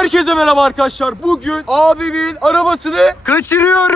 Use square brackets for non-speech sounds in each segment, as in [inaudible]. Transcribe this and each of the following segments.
Herkese merhaba arkadaşlar. Bugün abimin arabasını Kaçırıyoruz.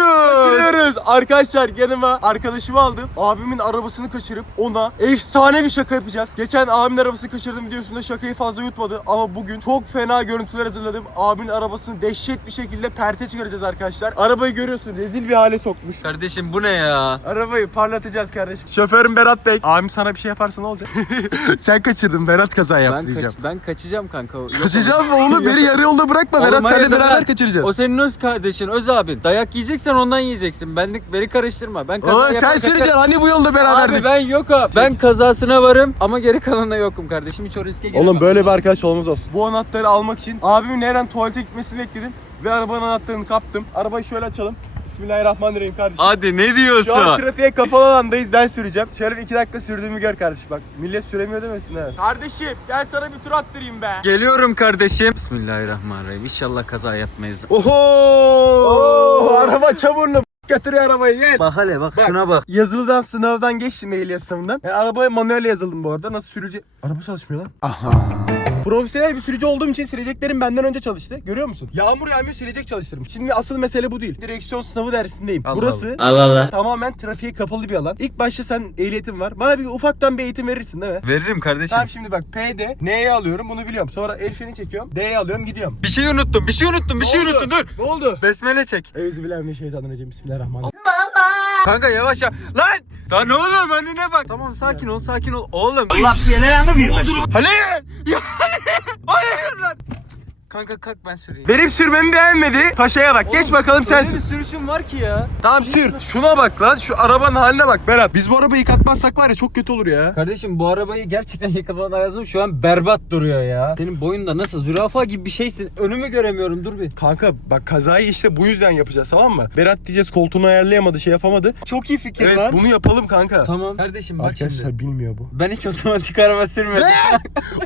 kaçırıyoruz. Arkadaşlar yanıma arkadaşımı aldım. Abimin arabasını kaçırıp ona efsane bir şaka yapacağız. Geçen abimin arabasını kaçırdım videosunda şakayı fazla yutmadı. Ama bugün çok fena görüntüler hazırladım. Abimin arabasını dehşet bir şekilde perte çıkaracağız arkadaşlar. Arabayı görüyorsun rezil bir hale sokmuş. Kardeşim bu ne ya? Arabayı parlatacağız kardeşim. Şoförüm Berat Bey. Abim sana bir şey yaparsa ne olacak? [laughs] Sen kaçırdın Berat kaza yaptı Ben, diyeceğim. kaç- ben kaçacağım kanka. [laughs] Kaçacağım mı oğlum? Beni yarı yolda bırakma. Oğlum Berat hayır, seninle beraber Berat. kaçıracağız. O senin öz kardeşin, öz abin. Dayak yiyeceksen ondan yiyeceksin. Benlik beni karıştırma. Ben kaza Oğlum sen süreceksin hani bu yolda beraberdik. Abi ben yokum. Ben kazasına varım ama geri kalanına yokum kardeşim. Hiç o riske giremem. Oğlum böyle bir arkadaş olmamız olsun. Bu anahtarı almak için abimin her an tuvalete gitmesini bekledim. Ve arabanın anahtarını kaptım. Arabayı şöyle açalım. Bismillahirrahmanirrahim kardeşim. Hadi ne Şu an diyorsun? trafiğe kapalı alandayız ben süreceğim. Şöyle bir iki dakika sürdüğümü gör kardeşim bak. Millet süremiyor demesin ha. Kardeşim gel sana bir tur attırayım be. Geliyorum kardeşim. Bismillahirrahmanirrahim. İnşallah kaza yapmayız. Oo, araba çamurlu [laughs] götürüyor arabayı gel. Bak hele bak, Bak. şuna bak. Yazılıdan sınavdan geçtim ehliyet sınavından. Yani arabaya manuel yazıldım bu arada. Nasıl sürücü... Araba çalışmıyor lan. Aha. Profesyonel bir sürücü olduğum için sileceklerim benden önce çalıştı. Görüyor musun? Yağmur yağmıyor silecek çalıştırmış. Şimdi asıl mesele bu değil. Direksiyon sınavı dersindeyim. Allah Burası Allah Allah. tamamen trafiğe kapalı bir alan. İlk başta sen ehliyetin var. Bana bir ufaktan bir eğitim verirsin değil mi? Veririm kardeşim. Tamam şimdi bak P'de N'ye alıyorum bunu biliyorum. Sonra el freni çekiyorum. D'ye alıyorum gidiyorum. Bir şey unuttum, bir şey unuttum, bir şey Ne oldu? unuttum. Dur. Ne oldu? Besmele çek. Euzubillahimineşşeytanirracim. Bismillahirrahmanirrahim. Kanka yavaş ya. Lan! Lan oğlum önüne bak. Tamam sakin ol, sakin ol. Oğlum. Allah belanı vermesin. Halil! Ya Hayır lan! Kanka kalk ben süreyim. Benim sürmemi beğenmedi. Paşa'ya bak. Geç bakalım sen sür. sürüşüm var ki ya. Tamam sür. Şuna bak lan. Şu arabanın haline bak Berat. Biz bu arabayı yıkatmazsak var ya çok kötü olur ya. Kardeşim bu arabayı gerçekten [laughs] yıkamam lazım. Şu an berbat duruyor ya. Senin boyun da nasıl zürafa gibi bir şeysin. Önümü göremiyorum dur bir. Kanka bak kazayı işte bu yüzden yapacağız tamam mı? Berat diyeceğiz koltuğunu ayarlayamadı şey yapamadı. Çok iyi fikir Evet lan. bunu yapalım kanka. Tamam. Kardeşim bak şimdi. Arkadaşlar bilmiyor bu. Ben hiç otomatik araba sürmedim.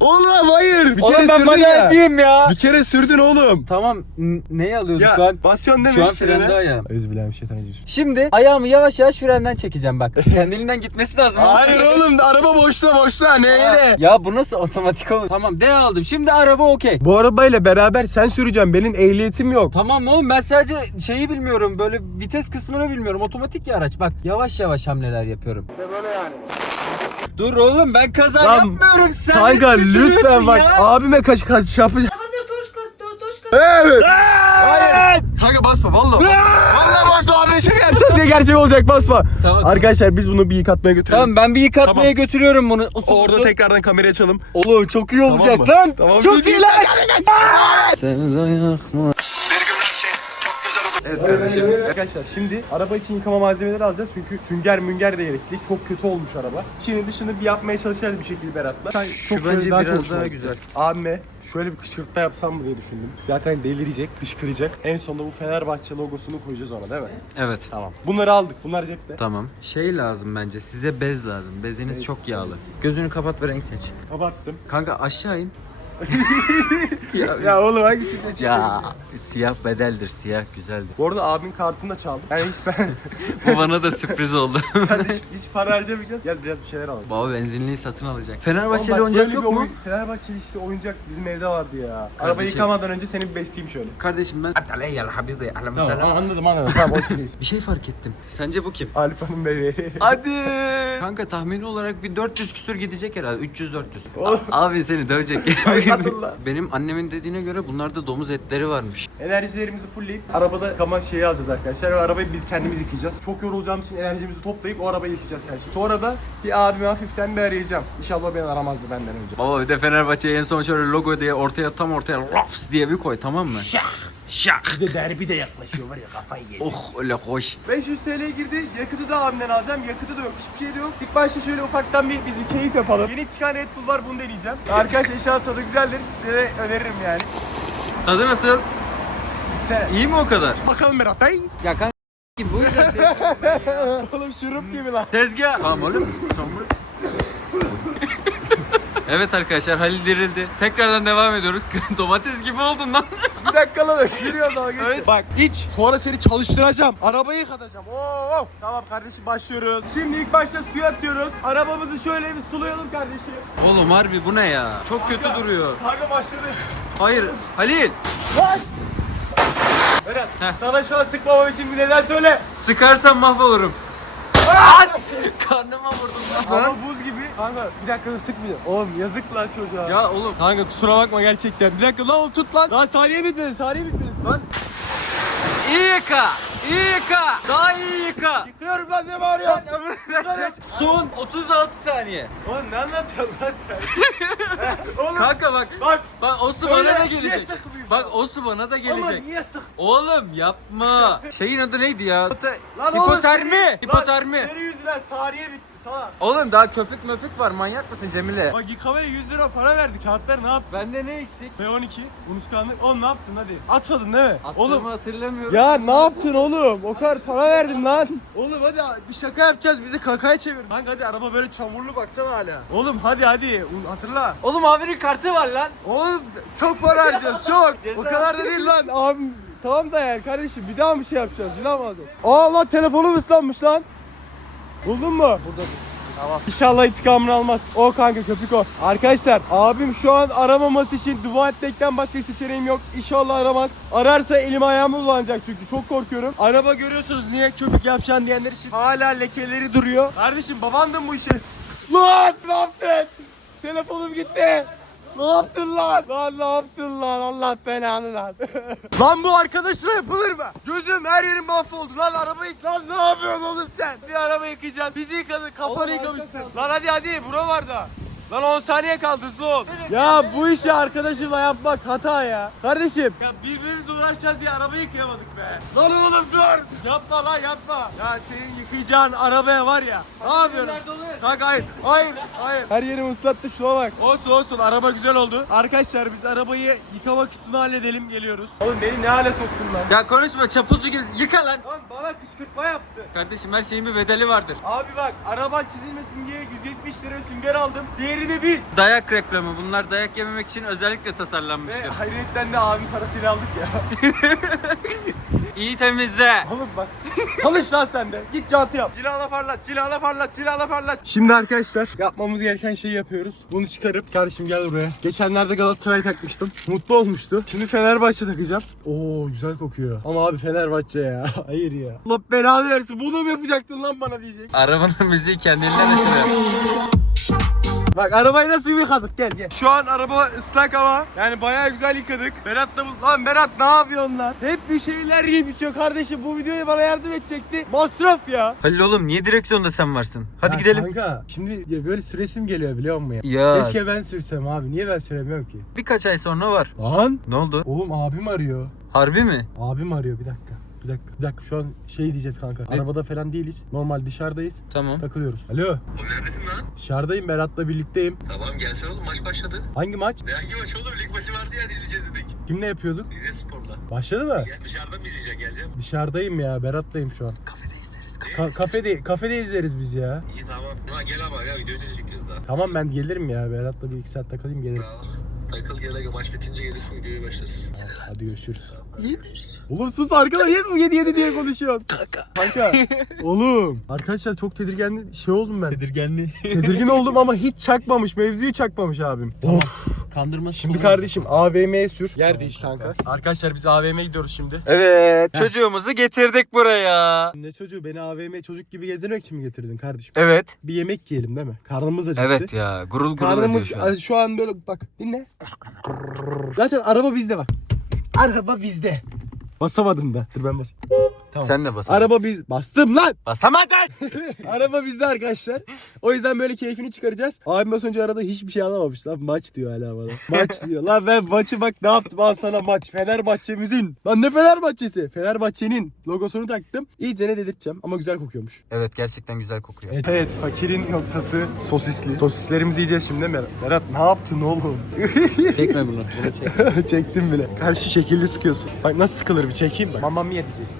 Oğlum hayır. Bir Oğlum kere ben sürdün ya. manuelciyim ya. Bir kere sürdün oğlum. Tamam. n- neyi alıyorduk Ya lan? basıyorsun değil Şu an frende ayağım. Euzubillahimineşşeytanirracim. Şimdi ayağımı yavaş yavaş frenden çekeceğim bak. [laughs] Kendiliğinden gitmesi lazım. Hayır oğlum araba boşta boşta neyle? Ya bu nasıl otomatik olur? Tamam D aldım. Şimdi araba okey. Bu arabayla beraber sen süreceksin. Benim ehliyetim yok. Tamam oğlum ben sadece şeyi bilmiyorum böyle vites kısmını bilmiyorum otomatik ya araç bak yavaş yavaş hamleler yapıyorum. Böyle yani. Dur oğlum ben kaza Lan, yapmıyorum sen Kanka sürüyorsun lütfen bak ya. abime kaç kaç şey yapacağım. Evet. Hayır. Kanka basma vallahi. Vallahi basma abi şaka yapacağız diye gerçek olacak basma. Tamam. Arkadaşlar biz bunu bir yıkatmaya götürelim. Tamam ben bir yıkatmaya Tamam. götürüyorum bunu. Usul Orada usul. tekrardan kamerayı açalım. Oğlum çok iyi olacak mı? lan. Tamam, çok iyi lan. Evet kardeşim. Arkadaşlar şimdi araba için yıkama malzemeleri alacağız çünkü sünger münger de gerekli. Çok kötü olmuş araba. İçini dışını bir yapmaya çalışacağız bir şekilde Berat'la. Sen Şu böyle bence çok biraz hoşuma daha gitti. güzel. Abime şöyle bir kışkırtma yapsam mı diye düşündüm. Zaten delirecek, kışkıracak. En sonunda bu Fenerbahçe logosunu koyacağız ona değil mi? Evet. Tamam. Bunları aldık. Bunlar cepte. Tamam. Şey lazım bence size bez lazım. Beziniz çok yağlı. Gözünü kapat ve renk seç. Kapattım. Kanka aşağı in. Ya oğlum hangisi seçeceksin? Ya siyah bedeldir. Siyah güzeldir. Bu arada abinin kartını da çaldım. Yani hiç ben, [laughs] Bu bana da sürpriz oldu. [laughs] ben hiç, para harcamayacağız. Gel biraz bir şeyler alalım. Baba benzinliği satın alacak. Oğlum Fenerbahçeli bak, oyuncak böyle yok bir mu? oyun- Fenerbahçeli işte oyuncak bizim evde vardı ya. Arabayı Kardeşim. yıkamadan önce seni bir besleyeyim şöyle. Kardeşim ben Tamam anladım anladım. [laughs] Tamam hoş geldiniz. bir şey fark ettim. Sence bu kim? Alfa'nın bebeği. Hadi. Kanka tahmini olarak bir 400 küsür gidecek herhalde. 300 400. Oğlum. Abi seni dövecek. Hakikaten. Benim annemin dediğine göre bunlarda domuz etleri varmış. Enerjilerimizi fullleyip arabada yıkama şeyi alacağız arkadaşlar ve arabayı biz kendimiz yıkayacağız. Çok yorulacağımız için enerjimizi toplayıp o arabayı yıkayacağız kardeşim. Sonra da bir abimi hafiften bir arayacağım. İnşallah beni aramaz mı benden önce. Baba bir de Fenerbahçe'ye en son şöyle logo diye ortaya tam ortaya Raps diye bir koy tamam mı? Şah. Şah. Bir de derbi de yaklaşıyor var ya kafayı yiyecek. Oh öyle hoş. 500 TL girdi. Yakıtı da abimden alacağım. Yakıtı da yok. Hiçbir şey de yok. İlk başta şöyle ufaktan bir bizim keyif yapalım. Yeni çıkan Red Bull var bunu deneyeceğim. Arkadaşlar inşallah tadı güzeldir. Size de öneririm yani. Tadı nasıl? Sen. İyi mi o kadar? Bakalım Berat. Hey. Ya kanka gibi bu yüzden [laughs] Oğlum şurup gibi lan. Tezgah. Tamam oğlum. Tamam. Evet arkadaşlar Halil dirildi. Tekrardan devam ediyoruz. [laughs] Domates gibi oldun lan. [laughs] Bir dakika lan öksürüyor daha geçti. Evet. Bak iç. Sonra seni çalıştıracağım. Arabayı yıkatacağım. Oo. Tamam kardeşim başlıyoruz. Şimdi ilk başta suya atıyoruz. Arabamızı şöyle bir sulayalım kardeşim. Oğlum harbi bu ne ya? Çok kötü duruyor. Kanka başladı. Hayır Halil. Lan! Berat Heh. sana şu an sıkmamam için bir neden söyle. Sıkarsam mahvolurum. [laughs] Karnıma vurdum Ama lan. buz gibi. Kanka bir dakika sıkmayacağım. Oğlum yazık lan çocuğa. Ya oğlum. Kanka kusura bakma gerçekten. Bir dakika lan oğlum tut lan. Daha saniye bitmedi. Saniye bitmedi. Lan İyi yıka. İyi yıka. Daha iyi yıka. yıkıyorum lan ne bağırıyorsun? Son 36 saniye. Oğlum ne anlatıyorsun lan sen? [laughs] oğlum Kanka bak. bak. Bak o su bana da gelecek. Bak o su bana da gelecek. niye sık? Oğlum yapma. Şeyin adı neydi ya? Lan oğlum Hipotermi. Hipotermi. Lan seni yüzünden saniye bitti sana. Oğlum daha köpük möpük var manyak mısın Cemile? Bak yıkamaya 100 lira para verdik. Kağıtları ne yaptın? Bende ne eksik? P12 unutkanlık. Oğlum ne yaptın hadi? Atmadın değil mi? Oğlum hatırlamıyorum. Ya ne yaptın oğlum? O kadar para verdim lan. Oğlum hadi bir şaka yapacağız. Bizi kakaya çevir. Lan hadi araba böyle çamurlu baksana hala. Oğlum hadi hadi. Un- Hatırla. Oğlum abinin kartı var lan. Oğlum çok para harcayacağız çok. [laughs] O kadar da değil lan. Abim tamam da yani kardeşim bir daha mı şey yapacağız? Bir daha mı alacağız? Aa lan telefonum ıslanmış lan. Buldun mu? Burada Tamam. İnşallah intikamını almaz. O kanka köpük o. Arkadaşlar abim şu an aramaması için dua etmekten başka seçeneğim yok. İnşallah aramaz. Ararsa elim ayağımı kullanacak çünkü çok korkuyorum. Araba görüyorsunuz niye köpük yapacaksın diyenler için hala lekeleri duruyor. Kardeşim babandın bu işi. Lan ne yaptın? Telefonum gitti. Ne yaptın lan? Lan ne yaptın lan? Allah belanı lan. [laughs] lan bu arkadaşla yapılır mı? Gözüm her yerim mahvoldu. Lan arabayı lan ne yapıyorsun oğlum sen? Bir araba yıkayacaksın. Bizi yıkadın. Kafanı yıkamışsın. Lan hadi hadi bura var da. Lan 10 saniye kaldı hızlı ol. Ya bu işi arkadaşımla yapmak hata ya. Kardeşim. Ya birbirimizle uğraşacağız diye arabayı yıkayamadık be. Lan oğlum dur. Yapma lan yapma. Ya senin yıkayacağın arabaya var ya. Ne yapıyorum? Kanka hayır. Hayır. Hayır. Her yerimi ıslattı şuna bak. Olsun olsun araba güzel oldu. Arkadaşlar biz arabayı yıkama kısmını halledelim geliyoruz. Oğlum beni ne hale soktun lan? Ya konuşma çapulcu gibisin. Yıka lan. Lan bana kışkırtma yaptı. Kardeşim her şeyin bir bedeli vardır. Abi bak araba çizilmesin diye 170 lira sünger aldım. Diğerini bil. Dayak reklamı. Bunlar dayak yememek için özellikle tasarlanmıştır. Ve hayretten de abim parasıyla aldık ya. [laughs] İyi temizle. Oğlum bak. Çalış lan sen de. Git cantı yap. Cilala parlat, cilala parlat, cilala parlat. Şimdi arkadaşlar yapmamız gereken şeyi yapıyoruz. Bunu çıkarıp kardeşim gel buraya. Geçenlerde Galatasaray takmıştım. Mutlu olmuştu. Şimdi Fenerbahçe takacağım. Oo güzel kokuyor. Ama abi Fenerbahçe ya. [laughs] Hayır ya. Allah belanı versin. Bunu mu yapacaktın lan bana diyecek. Arabanın müziği kendinden açılıyor. Bak arabayı nasıl yıkadık gel gel. Şu an araba ıslak ama yani bayağı güzel yıkadık. Berat da bu... Lan Berat ne yapıyorsun lan? Hep bir şeyler yiyip içiyor kardeşim. Bu videoya bana yardım edecekti. Masraf ya. Halil oğlum niye direksiyonda sen varsın? Hadi Ya gidelim. Kanka şimdi ya böyle süresim geliyor biliyor musun ya? Ya Keşke ben sürsem abi. Niye ben süremiyorum ki? birkaç ay sonra var. Lan. Ne oldu? Oğlum abim arıyor. Harbi mi? Abim arıyor bir dakika. Bir dakika. Bir dakika şu an şey diyeceğiz kanka. Ne? Arabada falan değiliz. Normal dışarıdayız. Tamam. Takılıyoruz. Alo. Oğlum neredesin lan? Dışarıdayım Berat'la birlikteyim. Tamam gelsene oğlum maç başladı. Hangi maç? Ne hangi maç oğlum? Lig maçı vardı yani izleyeceğiz dedik. Kimle yapıyorduk? Rize Spor'la. Başladı mı? Gel dışarıda mı izleyeceksin geleceğim? Dışarıdayım ya. Berat'layım şu an. Kafede izleriz. Ka- kafede, kafede izleriz biz ya. İyi tamam. Ha gel ama ya video çekiyoruz daha. Tamam ben gelirim ya. Berat'la bir iki saat takılayım gelirim. Tamam. Takıl gele gele maç bitince gelirsin videoya başlarız. Hadi görüşürüz. Oğlum sus arkadan yedi mi yedi yedi diye konuşuyorsun. Kanka. Kanka. Oğlum. Arkadaşlar çok tedirgenli şey oldum ben. Tedirgenli. Tedirgin oldum ama hiç çakmamış. Mevzuyu çakmamış abim. Of. Kandırması Şimdi kardeşim AVM'ye sür. Yer değiş kanka. Arkadaşlar biz AVM'ye gidiyoruz şimdi. Evet çocuğumuzu getirdik buraya. Ne çocuğu beni AVM çocuk gibi gezdirmek için mi getirdin kardeşim? Evet. Bir yemek yiyelim değil mi? Karnımız acıktı. Evet ya gurul gurul ediyor Karnımız şu an. şu an böyle bak dinle. Zaten araba bizde bak. Araba bizde. Basamadın da. Dur ben basayım. Tamam. Sen de bas. Araba biz bastım lan. Basamadın. [laughs] Araba bizde arkadaşlar. O yüzden böyle keyfini çıkaracağız. Abim az önce arada hiçbir şey anlamamış lan. Maç diyor hala bana. Maç [laughs] diyor. Lan ben maçı bak ne yaptım al sana maç. Fenerbahçe'mizin. Lan ne Fenerbahçesi? Fenerbahçe'nin logosunu taktım. İyice ne dedirteceğim ama güzel kokuyormuş. Evet gerçekten güzel kokuyor. Evet, evet fakirin noktası sosisli. Sosislerimizi yiyeceğiz şimdi Berat. Berat ne yaptın oğlum? [laughs] Çekme bunu. Bunu çek. Çektim bile. Karşı şekilli sıkıyorsun. Bak nasıl sıkılır bir çekeyim bak. Mamma mia diyeceksin.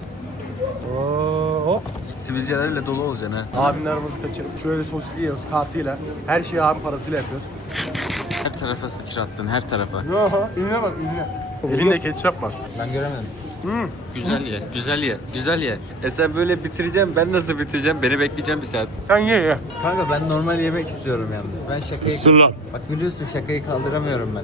Sivilcelerle dolu olacaksın ha. Abimin arabası kaçırıp şöyle sosisli yiyoruz kartıyla. Her şeyi abim parasıyla yapıyoruz. tarafa sıçrattın her tarafa. Aha, eline bak eline. Elinde ketçap var. Ben göremedim. Hmm. Güzel ye, güzel ye, güzel ye. E sen böyle bitireceğim, ben nasıl bitireceğim? Beni bekleyeceğim bir saat. Sen ye ye. Kanka ben normal yemek istiyorum yalnız. Ben şakayı... lan. Bak biliyorsun şakayı kaldıramıyorum ben.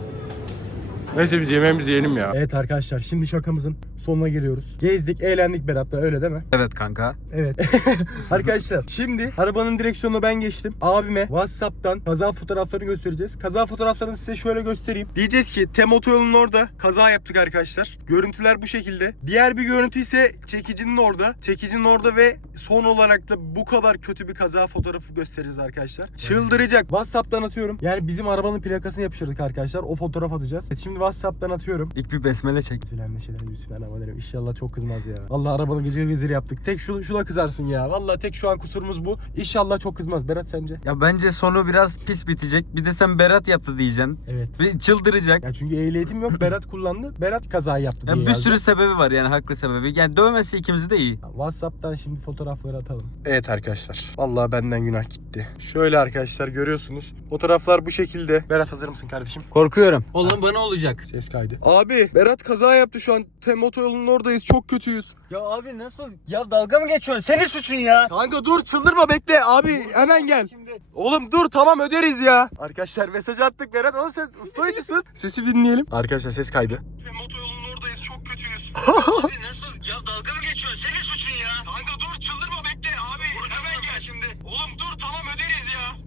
Neyse biz yemeğimizi yiyelim ya. Evet arkadaşlar şimdi şakamızın sonuna geliyoruz. Gezdik, eğlendik Berat'la öyle değil mi? Evet kanka. Evet. [laughs] Arkadaşlar şimdi arabanın direksiyonuna ben geçtim. Abime WhatsApp'tan kaza fotoğraflarını göstereceğiz. Kaza fotoğraflarını size şöyle göstereyim. Diyeceğiz ki tem otoyolunun orada kaza yaptık arkadaşlar. Görüntüler bu şekilde. Diğer bir görüntü ise çekicinin orada. Çekicinin orada ve son olarak da bu kadar kötü bir kaza fotoğrafı göstereceğiz arkadaşlar. Çıldıracak. WhatsApp'tan atıyorum. Yani bizim arabanın plakasını yapıştırdık arkadaşlar. O fotoğraf atacağız. Evet, şimdi WhatsApp'tan atıyorum. İlk bir besmele çek. Bismillahirrahmanirrahim. Bismillahirrahmanirrahim. İnşallah çok kızmaz ya. Allah arabanın gıcır gıcır yaptık. Tek şu, şuna kızarsın ya. Vallahi tek şu an kusurumuz bu. İnşallah çok kızmaz. Berat sence? Ya bence sonu biraz pis bitecek. Bir de sen Berat yaptı diyeceksin. Evet. Ve çıldıracak. Ya çünkü ehliyetim yok. Berat [laughs] kullandı. Berat kaza yaptı diye bir yazdı. sürü sebebi var yani haklı sebebi. Yani dövmesi ikimizi de iyi. WhatsApp'tan şimdi fotoğrafları atalım. Evet arkadaşlar. Vallahi benden günah gitti. Şöyle arkadaşlar görüyorsunuz. Fotoğraflar bu şekilde. Berat hazır mısın kardeşim? Korkuyorum. Oğlum bana olacak. Ses kaydı. Abi Berat kaza yaptı şu an. Tem otoyolunun oradayız. Çok kötüyüz. Ya abi nasıl? Ya dalga mı geçiyorsun? Senin suçun ya. Kanka dur çıldırma bekle abi hemen gel. Oğlum dur tamam öderiz ya. Arkadaşlar mesaj attık Berat oğlum sen usta oyuncusun. [laughs] Sesi dinleyelim. Arkadaşlar ses kaydı. Motoyolunun oradayız çok kötüyüz. [laughs] Abi nasıl? Ya dalga mı geçiyorsun? Senin suçun ya. Kanka dur çıldırma bekle abi. Hemen gel şimdi. Oğlum dur tamam öderiz.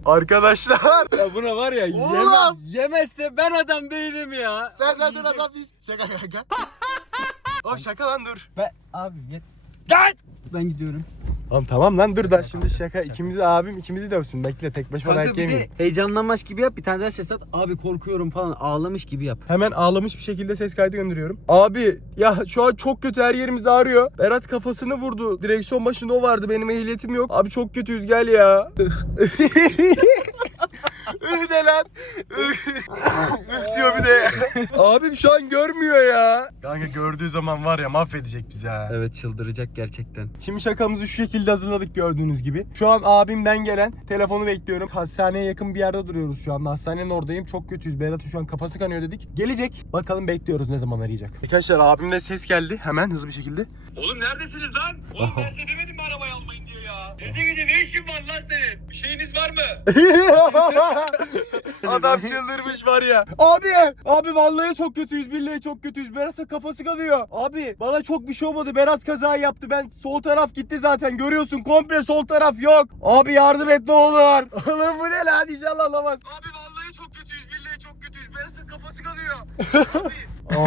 Arkadaşlar. Ya buna var ya Oğlum! yemezse ben adam değilim ya. Sen zaten adam biz. Şaka kanka. Oğlum şaka lan dur. Ben abi yet. Ben gidiyorum. Tamam tamam lan dur da şimdi şaka ikimizi abim ikimizi dövsün bekle tek başıma Kanka dayak bir yemeyeyim. de heyecanlanmış gibi yap bir tane daha ses at. Abi korkuyorum falan ağlamış gibi yap. Hemen ağlamış bir şekilde ses kaydı gönderiyorum. Abi ya şu an çok kötü her yerimiz ağrıyor. Berat kafasını vurdu. Direksiyon başında o vardı. Benim ehliyetim yok. Abi çok kötüyüz gel ya. [laughs] Üh de lan. Üh diyor bir de. Abim şu an görmüyor ya. Kanka gördüğü zaman var ya mahvedecek bizi ha. Evet çıldıracak gerçekten. Şimdi şakamızı şu şekilde hazırladık gördüğünüz gibi. Şu an abimden gelen telefonu bekliyorum. Hastaneye yakın bir yerde duruyoruz şu anda. Hastanenin oradayım. Çok kötüyüz. Berat'ın şu an kafası kanıyor dedik. Gelecek. Bakalım bekliyoruz ne zaman arayacak. Arkadaşlar abimle ses geldi. Hemen hızlı bir şekilde. Oğlum neredesiniz lan? Oğlum ben size demedim mi arabayı almayın diye ya. Gece gece ne işin var lan senin? Bir şeyiniz var mı? [laughs] Adam çıldırmış var ya. Abi! Abi vallahi çok kötüyüz. Billahi çok kötüyüz. Berat'ın kafası kanıyor. Abi bana çok bir şey olmadı. Berat kaza yaptı. Ben sol taraf gitti zaten. Görüyorsun komple sol taraf yok. Abi yardım et ne olur. [laughs] Oğlum bu ne lan? İnşallah alamaz. Abi vallahi çok kötüyüz billahi çok kötüyüz. Berat'ın kafası kanıyor. [laughs] Abi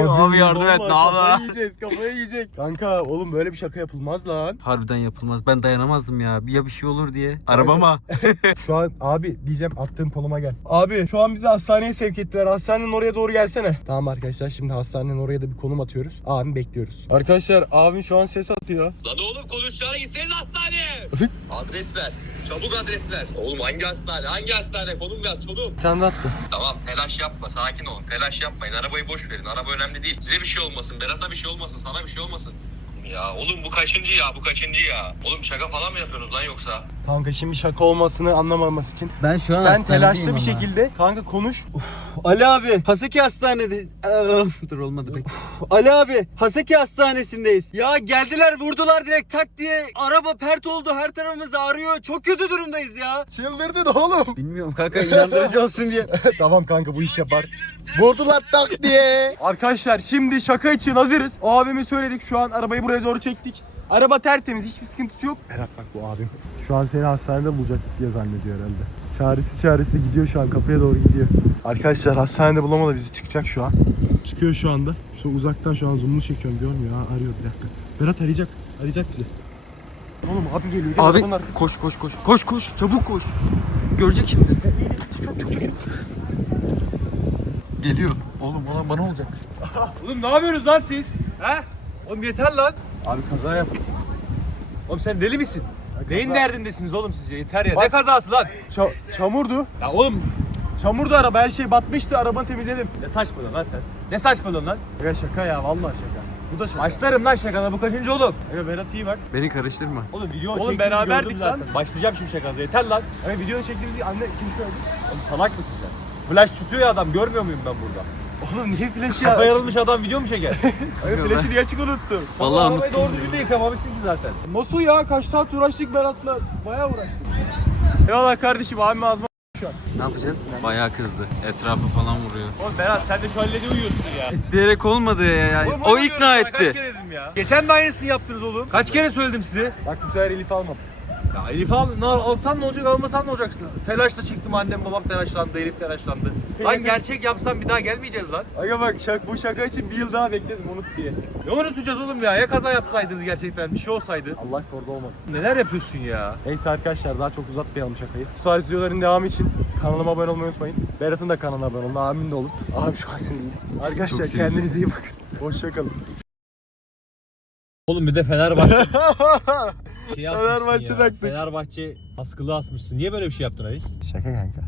yardım et, ne yapalım? Kafayı yiyeceğiz, kafayı yiyecek. [laughs] Kanka oğlum böyle bir şaka yapılmaz lan. Harbiden yapılmaz. Ben dayanamazdım ya. Ya bir şey olur diye. Arabama. [laughs] Şu an abi diyeceğim attığım konuma gel. Abi şu an bizi hastaneye sevk ettiler. Hastanenin oraya doğru gelsene. Tamam arkadaşlar şimdi hastanenin oraya da bir konum atıyoruz. Abim bekliyoruz. Arkadaşlar abim şu an ses atıyor. Lan oğlum konuşacağına gitseniz hastaneye. adres ver. Çabuk adres ver. Oğlum hangi hastane? Hangi hastane? Konum yaz çabuk. Bir tane de attı. Tamam telaş yapma sakin olun. Telaş yapmayın. Arabayı boş verin. Araba önemli değil. Size bir şey olmasın. Berat'a bir şey olmasın. Sana bir şey olmasın. Ya oğlum bu kaçıncı ya? Bu kaçıncı ya? Oğlum şaka falan mı yapıyorsunuz lan yoksa? Kanka şimdi şaka olmasını anlamaması için. Ben şu an Sen telaşlı bir hastanedeyim ama. şekilde kanka konuş. Ali abi Haseki hastanede. Dur olmadı bekle. Ali abi Haseki hastanesindeyiz. Ya geldiler vurdular direkt tak diye. Araba pert oldu her tarafımız ağrıyor. Çok kötü durumdayız ya. Çıldırdın oğlum. Bilmiyorum kanka inandırıcı [laughs] olsun diye. [laughs] tamam kanka bu iş yapar. Vurdular tak diye. Arkadaşlar şimdi şaka için hazırız. Abime söyledik şu an arabayı buraya doğru çektik. Araba tertemiz hiçbir sıkıntısı yok. Berat bak bu abim. Şu an seni hastanede bulacaktık diye zannediyor herhalde. Çaresiz çaresiz gidiyor şu an kapıya doğru gidiyor. Arkadaşlar hastanede bulamadı bizi çıkacak şu an. Çıkıyor şu anda. Şu uzaktan şu an zoom'unu çekiyorum görmüyor ha arıyor bir dakika. Berat arayacak. Arayacak bizi. Oğlum abi geliyor. Gel Abi arabanın koş koş koş. Koş koş çabuk koş. Görecek şimdi. Geliyor. Oğlum olan bana olacak. Oğlum ne yapıyorsunuz lan siz? He? Oğlum yeter lan. Abi kaza yap. Oğlum sen deli misin? Neyin derdindesiniz oğlum siz ya? Yeter ya. Ne kazası lan? Ça- çamurdu. Ya oğlum Çamurdu araba her şey batmıştı arabanı temizledim. ne saçmalıyorsun lan sen? Ne saçmalıyorsun lan? Ya şaka ya vallahi şaka. Bu da şaka. Başlarım lan şakana bu kaçıncı oğlum? Ya Berat iyi bak. Beni karıştırma. Oğlum video Oğlum çektiğimizi beraberdik gördüm lan. zaten. Başlayacağım şimdi şakası yeter lan. Hani videonu çektiğimizi anne kim söyledi? Oğlum salak mısın sen? Flash tutuyor ya adam görmüyor muyum ben burada? Oğlum niye flaşı Kafa ya? yarılmış adam video mu çeker? [laughs] Ay, flaşı niye açık unuttum? Vallahi Arabayı unuttum. doğru düzgün de yıkamamışsın ki zaten. Nasıl ya? Kaç saat uğraştık Berat'la? Bayağı uğraştık. Eyvallah kardeşim abim ağzıma Ne yapacağız? Bayağı kızdı. Etrafı falan vuruyor. Oğlum Berat sen de şu hallede uyuyorsun ya. İsteyerek olmadı ya yani. Oğlum, o ikna sana, Kaç etti. kere dedim ya. Geçen de aynısını yaptınız oğlum. Kaç kere söyledim size. Bak bu sefer Elif almadım. Ya Elif al, ne, alsan ne olacak almasan ne olacak? Telaşla çıktım annem babam telaşlandı, Elif telaşlandı. Lan gerçek yapsam bir daha gelmeyeceğiz lan. Aga bak şak, bu şaka için bir yıl daha bekledim unut diye. Ne unutacağız oğlum ya? Ya kaza yapsaydınız gerçekten bir şey olsaydı. Allah korudu olmadı. Neler yapıyorsun ya? Neyse arkadaşlar daha çok uzatmayalım şakayı. Bu tarz videoların devamı için kanalıma abone olmayı unutmayın. Berat'ın da kanalına abone olun. Abimin de olun. Abi şu an sinirli. Arkadaşlar kendinize iyi bakın. Hoşçakalın. Oğlum bir de Fenerbahçe [laughs] şey Fenerbahçe taktık. Fenerbahçe askılı asmışsın. Niye böyle bir şey yaptın Ali? Şaka kanka.